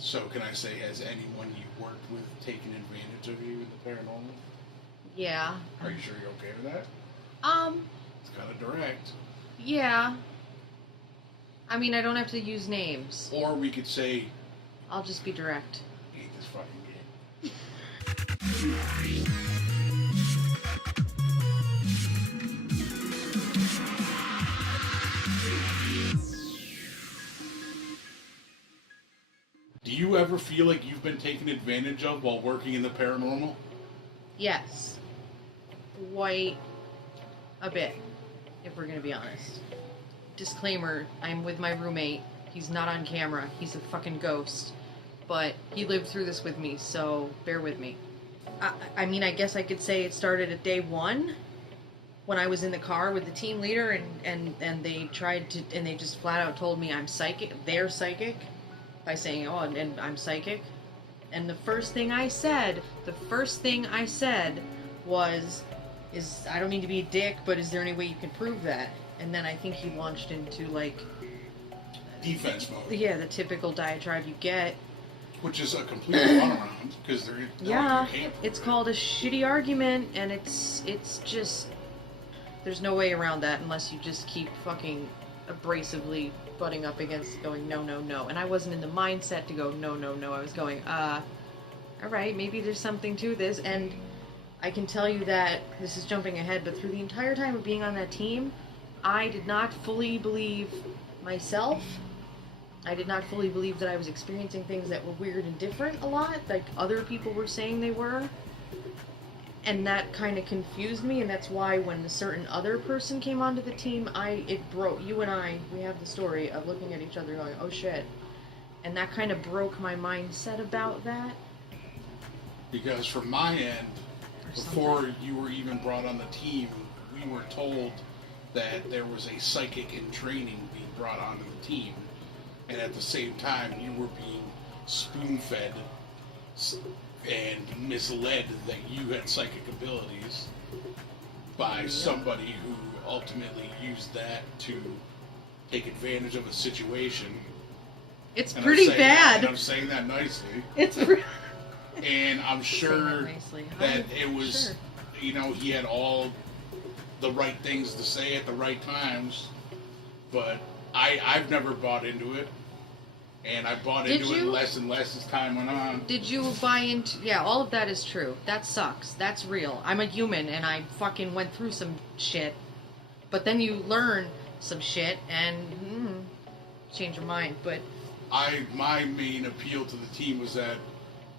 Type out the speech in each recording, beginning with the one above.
So can I say, has anyone you worked with taken advantage of you in the paranormal? Yeah. Are you sure you're okay with that? It's kind of direct. Yeah. I mean, I don't have to use names. Or we could say, I'll just be direct. hate this fucking game. Do you ever feel like you've been taken advantage of while working in the paranormal? Yes. Quite a bit, if we're going to be honest. Disclaimer, I'm with my roommate. He's not on camera. He's a fucking ghost. But he lived through this with me, so bear with me. I mean, I guess I could say it started at day one, when I was in the car with the team leader, and they tried to, and they just flat out told me I'm psychic, they're psychic, by saying, oh, and I'm psychic. And the first thing I said was, I don't mean to be a dick, but is there any way you can prove that? And then I think he launched into, like... Defense mode. Yeah, the typical diatribe you get. Which is a complete runaround, because they're... Yeah, it's called a shitty argument, and it's just... There's no way around that unless you just keep fucking abrasively butting up against going, no, no, no. And I wasn't in the mindset to go, no, no, no. I was going, alright, maybe there's something to this. And I can tell you that, this is jumping ahead, but through the entire time of being on that team, I did not fully believe myself. I did not fully believe that I was experiencing things that were weird and different a lot, like other people were saying they were. And that kind of confused me, and that's why when a certain other person came onto the team, it broke. You and I, we have the story of looking at each other going, oh shit. And that kind of broke my mindset about that. Because from my end, before you were even brought on the team, we were told that there was a psychic in training being brought onto the team. And at the same time, you were being spoon-fed and misled that you had psychic abilities by somebody who ultimately used that to take advantage of a situation. It's pretty bad. And I'm saying that nicely. It's pretty... And I'm sure that it was, you know, he had all the right things to say at the right times, but I've never bought into it. And I bought into it less and less as time went on. Did you buy into... Yeah, all of that is true. That sucks. That's real. I'm a human, and I fucking went through some shit. But then you learn some shit, and change your mind. But my main appeal to the team was that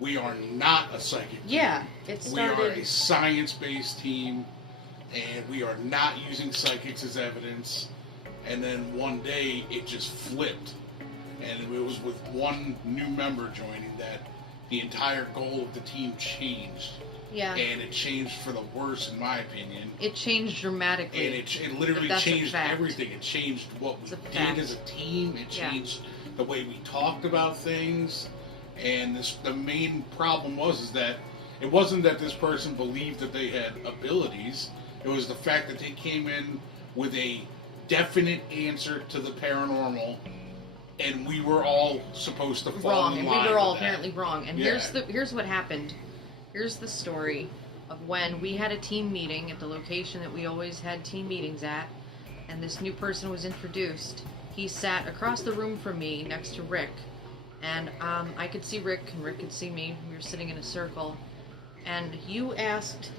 we are not a psychic team. Yeah, it started... We are a science-based team, and we are not using psychics as evidence. And then one day, it just flipped. And it was with one new member joining that the entire goal of the team changed. Yeah. And it changed for the worse, in my opinion. It changed dramatically. And it literally changed everything. It changed what we did as a team. It changed the way we talked about things. And the main problem is that it wasn't that this person believed that they had abilities. It was the fact that they came in with a definite answer to the paranormal. And we were all supposed to fall in line. Wrong, and we were all apparently wrong. And here's what happened. Here's the story of when we had a team meeting at the location that we always had team meetings at, and this new person was introduced. He sat across the room from me, next to Rick, and I could see Rick, and Rick could see me. We were sitting in a circle, and you asked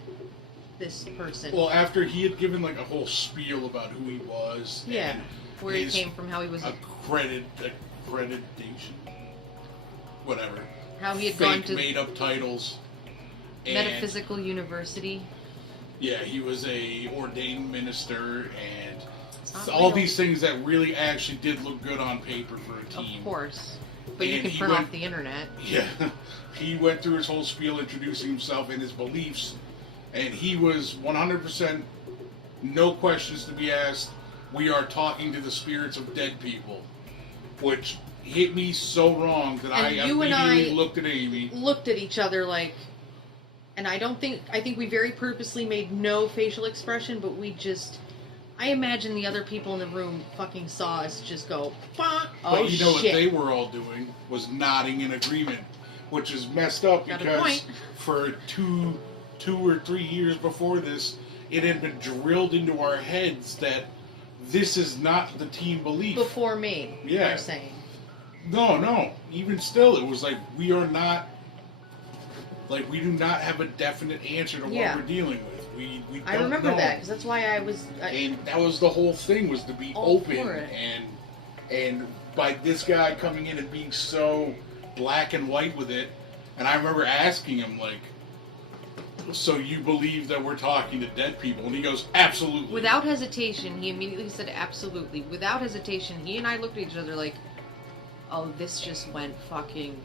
this person. Well, after he had given like a whole spiel about who he was, and where he came from, how he was accreditation, whatever. How he had gone to made-up titles. Metaphysical University. Yeah, he was a ordained minister, and all these things that really actually did look good on paper for a team. Of course, but you can print off the internet. Yeah, he went through his whole spiel introducing himself and his beliefs, and he was 100%, no questions to be asked. We are talking to the spirits of dead people, which hit me so wrong that I immediately looked at Amy. Looked at each other like, and I think we very purposely made no facial expression, but we just I imagine the other people in the room fucking saw us just go, "Bah!" Oh, but you know shit. what they were all doing was nodding in agreement, which is messed up because for two or 3 years before this, it had been drilled into our heads that this is not the team belief. Before me, yeah. You're saying. No. Even still, it was like we are not, like we do not have a definite answer to what we're dealing with. We don't I remember know. that because that's why I was. And that was the whole thing, was to be open and by this guy coming in and being so black and white with it. And I remember asking him, like, so you believe that we're talking to dead people? And he goes, absolutely. Without hesitation, he immediately said absolutely. Without hesitation, he and I looked at each other like, oh, this just went fucking...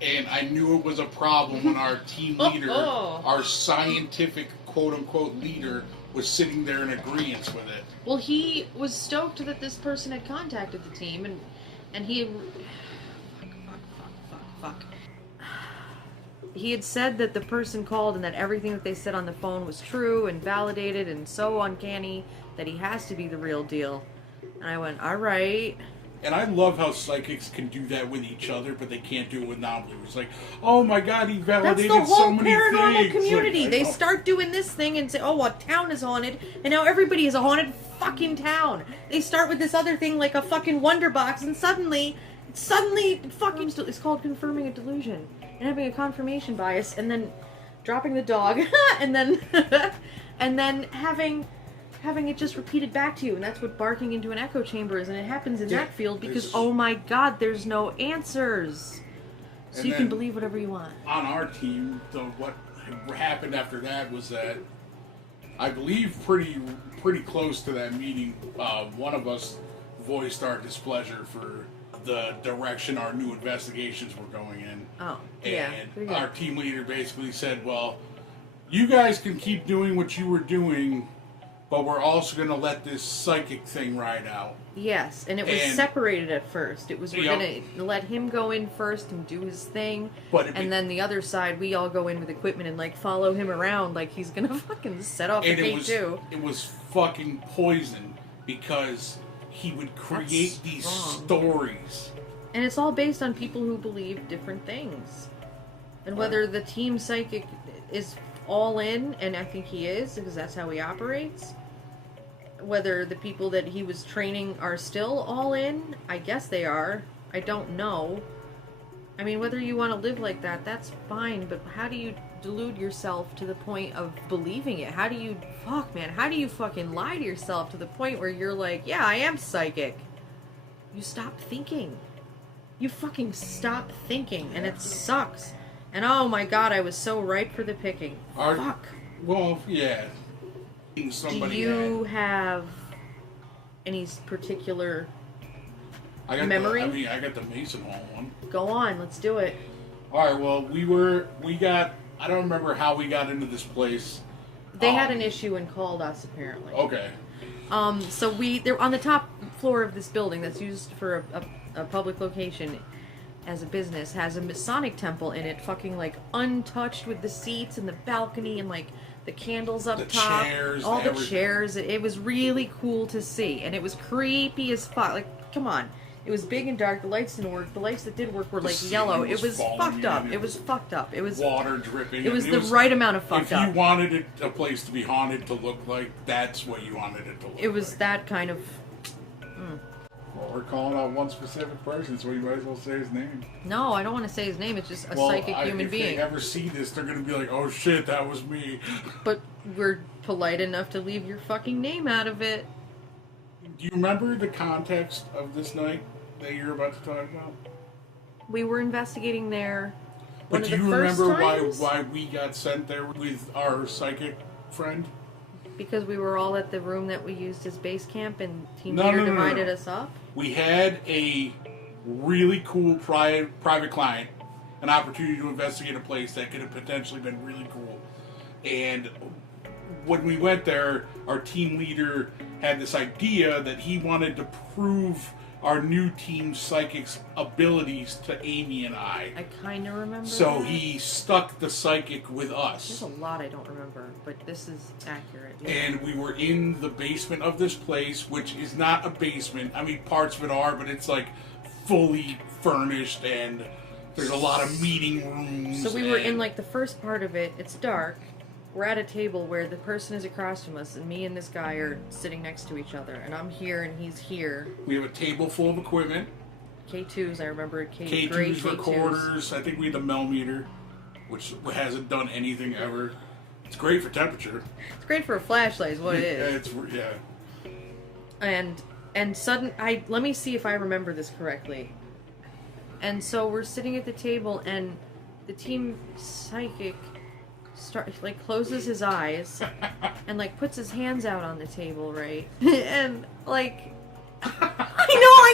And I knew it was a problem when our team leader, our scientific quote-unquote leader, was sitting there in agreement with it. Well, he was stoked that this person had contacted the team, and he had... Fuck. He had said that the person called and that everything that they said on the phone was true and validated and so uncanny that he has to be the real deal. And I went, all right... And I love how psychics can do that with each other, but they can't do it with non-believers. Like, oh my God, he validated so many things. That's the whole paranormal community. Like, they start doing this thing and say, oh, a town is haunted, and now everybody is a haunted fucking town. They start with this other thing like a fucking wonder box, and suddenly fucking... It's called confirming a delusion. And having a confirmation bias, and then dropping the dog, and then having it just repeated back to you, and that's what barking into an echo chamber is, and it happens in that field because, oh my God, there's no answers. So you can believe whatever you want. On our team, what happened after that was that, I believe pretty close to that meeting, one of us voiced our displeasure for the direction our new investigations were going in. Oh, and our team leader basically said, well, you guys can keep doing what you were doing, but we're also going to let this psychic thing ride out. Yes, and it was separated at first. It was, we're going to let him go in first and do his thing, and then the other side, we all go in with equipment and, like, follow him around like he's going to fucking set off the gate, too. It was fucking poison, because he would create these stories. And it's all based on people who believe different things. And whether the team psychic is all in, and I think he is, because that's how he operates, whether the people that he was training are still all in, I guess they are. I don't know. I mean, whether you want to live like that, that's fine, but how do you delude yourself to the point of believing it? How do you fucking lie to yourself to the point where you're like, yeah, I am psychic? You stop thinking. You fucking stop thinking, and it sucks. And oh my God, I was so ripe for the picking. Fuck. Well, yeah. Do you have any particular memory? I got the Mason Hall one. Go on, let's do it. Alright, well, I don't remember how we got into this place. They had an issue and called us, apparently. Okay. So they're on the top floor of this building that's used for a public location as a business, has a Masonic temple in it, fucking, like, untouched, with the seats and the balcony and, like, the candles up top. Chairs, all the chairs. It was really cool to see, and it was creepy as fuck. Like, come on. It was big and dark. The lights didn't work. The lights that did work were, like, yellow. It was fucked up. It was fucked up. It was water dripping. It was the right amount of fucked up. If you wanted a place to be haunted to look like, that's what you wanted it to look like. It was that kind of... Well, we're calling out one specific person, so you might as well say his name. No, I don't want to say his name. It's just a psychic human being. If they ever see this, they're going to be like, oh shit, that was me. But we're polite enough to leave your fucking name out of it. Do you remember the context of this night that you're about to talk about? We were investigating there. But do you remember why we got sent there with our psychic friend? Because we were all at the room that we used as base camp, and Team Leader divided us up? We had a really cool private client, an opportunity to investigate a place that could have potentially been really cool. And when we went there, our team leader had this idea that he wanted to prove our new team psychic's abilities to Amy and I. I kind of remember. So that. he stuck the psychic with us. There's a lot I don't remember, but this is accurate. Yeah. And we were in the basement of this place, which is not a basement. I mean, parts of it are, but it's like fully furnished, and there's a lot of meeting rooms. So we were in like the first part of it. It's dark. We're at a table where the person is across from us, and me and this guy are sitting next to each other, and I'm here and he's here. We have a table full of equipment. K2s, I remember K2s, recorders. I think we had the millimeter, which hasn't done anything ever. It's great for temperature. It's great for a flashlight, is what it is. Yeah. And let me see if I remember this correctly. And so we're sitting at the table, and the team psychic closes his eyes and puts his hands out on the table, right? And I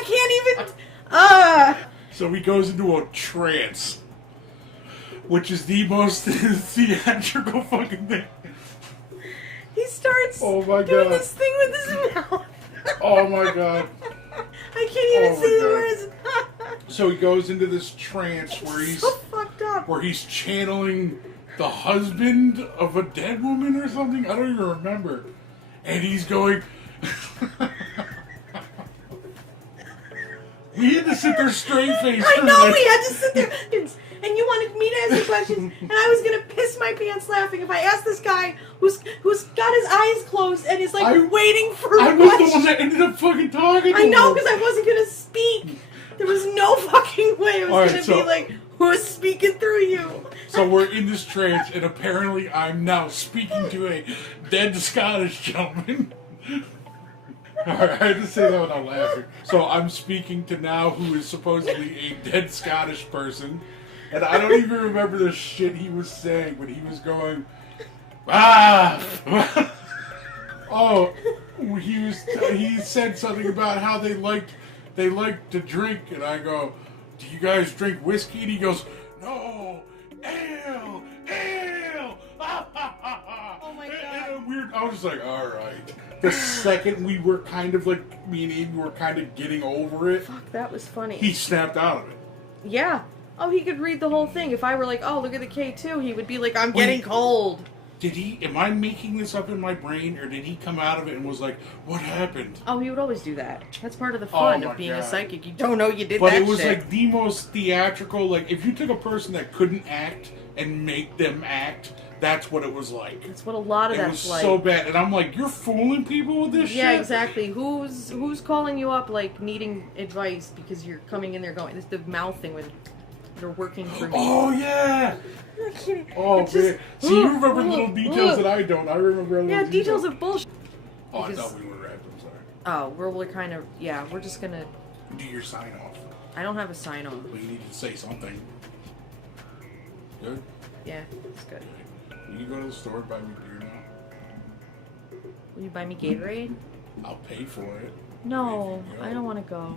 can't even. So he goes into a trance, which is the most theatrical fucking thing. He starts doing this thing with his mouth. Oh my god. I can't even say the words. So he goes into this trance where he's so fucked up. Where he's channeling the husband of a dead woman or something. I don't even remember. And he's going. We had to sit there straight faced. I know, we had to sit there. And you wanted me to ask you questions, and I was gonna piss my pants laughing if I asked this guy who's got his eyes closed and is waiting for I was the one that ended up fucking talking to I know, him. because I wasn't gonna speak. There was no fucking way I was gonna be like, who's speaking through you? So we're in this trance, and apparently I'm now speaking to a dead Scottish gentleman. Alright, I had to say that without laughing. So I'm speaking to now who is supposedly a dead Scottish person. And I don't even remember the shit he was saying, but he was going, oh, he said something about how they like to drink, and I go, do you guys drink whiskey? And he goes, no, ale. Oh my god. I was just like, alright. The second we were kind of me and Amy were kind of getting over it. Fuck, that was funny. He snapped out of it. Yeah. Oh, he could read the whole thing. If I were like, oh, look at the K2, he would be like, I'm getting cold. Am I making this up in my brain, or did he come out of it and was like, what happened? Oh, he would always do that. That's part of the fun of being a psychic. You don't know you did that But it was shit. the most theatrical, if you took a person that couldn't act and make them act, that's what it was like. That's what a lot of that's like. It was so bad. And I'm like, you're fooling people with this shit? Yeah, exactly. Who's calling you up, needing advice because you're coming in there going, this the mouth thing with... They're working for me. Oh, yeah! Oh, man. See, you remember little details that I don't. I remember other details. Details of bullshit. Oh, I thought we were wrapped. I'm sorry. Oh, we're kind of... Yeah, we're just gonna... Do your sign-off. I don't have a sign-off. But you need to say something. Good? Yeah, it's good. You can go to the store and buy me beer now. Will you buy me Gatorade? I'll pay for it. No, I don't want to go.